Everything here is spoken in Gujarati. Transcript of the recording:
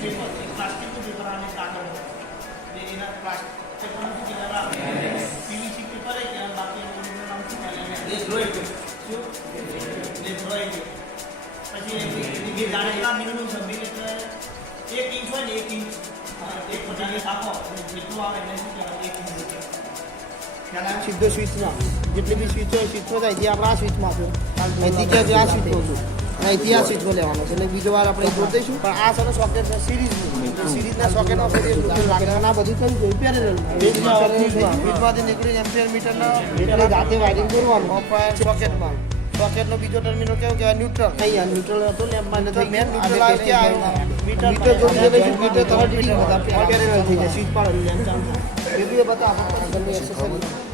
પ્લાસ્ટિકનું પેપર અને કાગળ એના પ્લાસ્ટિક પીવીસી પેપર કે બાકી નામ શું પછી જાણે મિનિમમ સબમિટ એટલે 1 ઇંચ હોય ને 1 ઇંચ 1 આપો જેટલું આવે એટલે શું કહેવાય 1 સીધો સ્વિચમાં જેટલી બી સ્વિચ હોય સ્વિચો થાય જે આપણે આ સ્વિચમાં છે અહીંથી કે આ સ્વિચમાં છું અહીંથી આ સ્વિચમાં લેવાનો છે એટલે બીજો વાર આપણે જોઈ દઈશું પણ આ છે સોકેટ છે સિરીઝના સોકેટમાં પછી લાકડાના બધું થયું છે ફીટમાંથી નીકળીને એમ્પિયર મીટરના એટલે જાતે વાયરિંગ કરવાનું સોકેટમાં સોકેટનો બીજો ટર્મિનલ કેવો કહેવાય ન્યુટ્રલ અહીંયા ન્યુટ્રલ હતો લેમ્પમાં એટલે મેન ન્યુટ્રલ આવે ક્યાં આવ્યું મીટર જોડી દઈશું મીટર તરત થઈ જાય સ્વિચ પાડવાનું એટલું એ બતા આગળની એક્સરસાઇઝ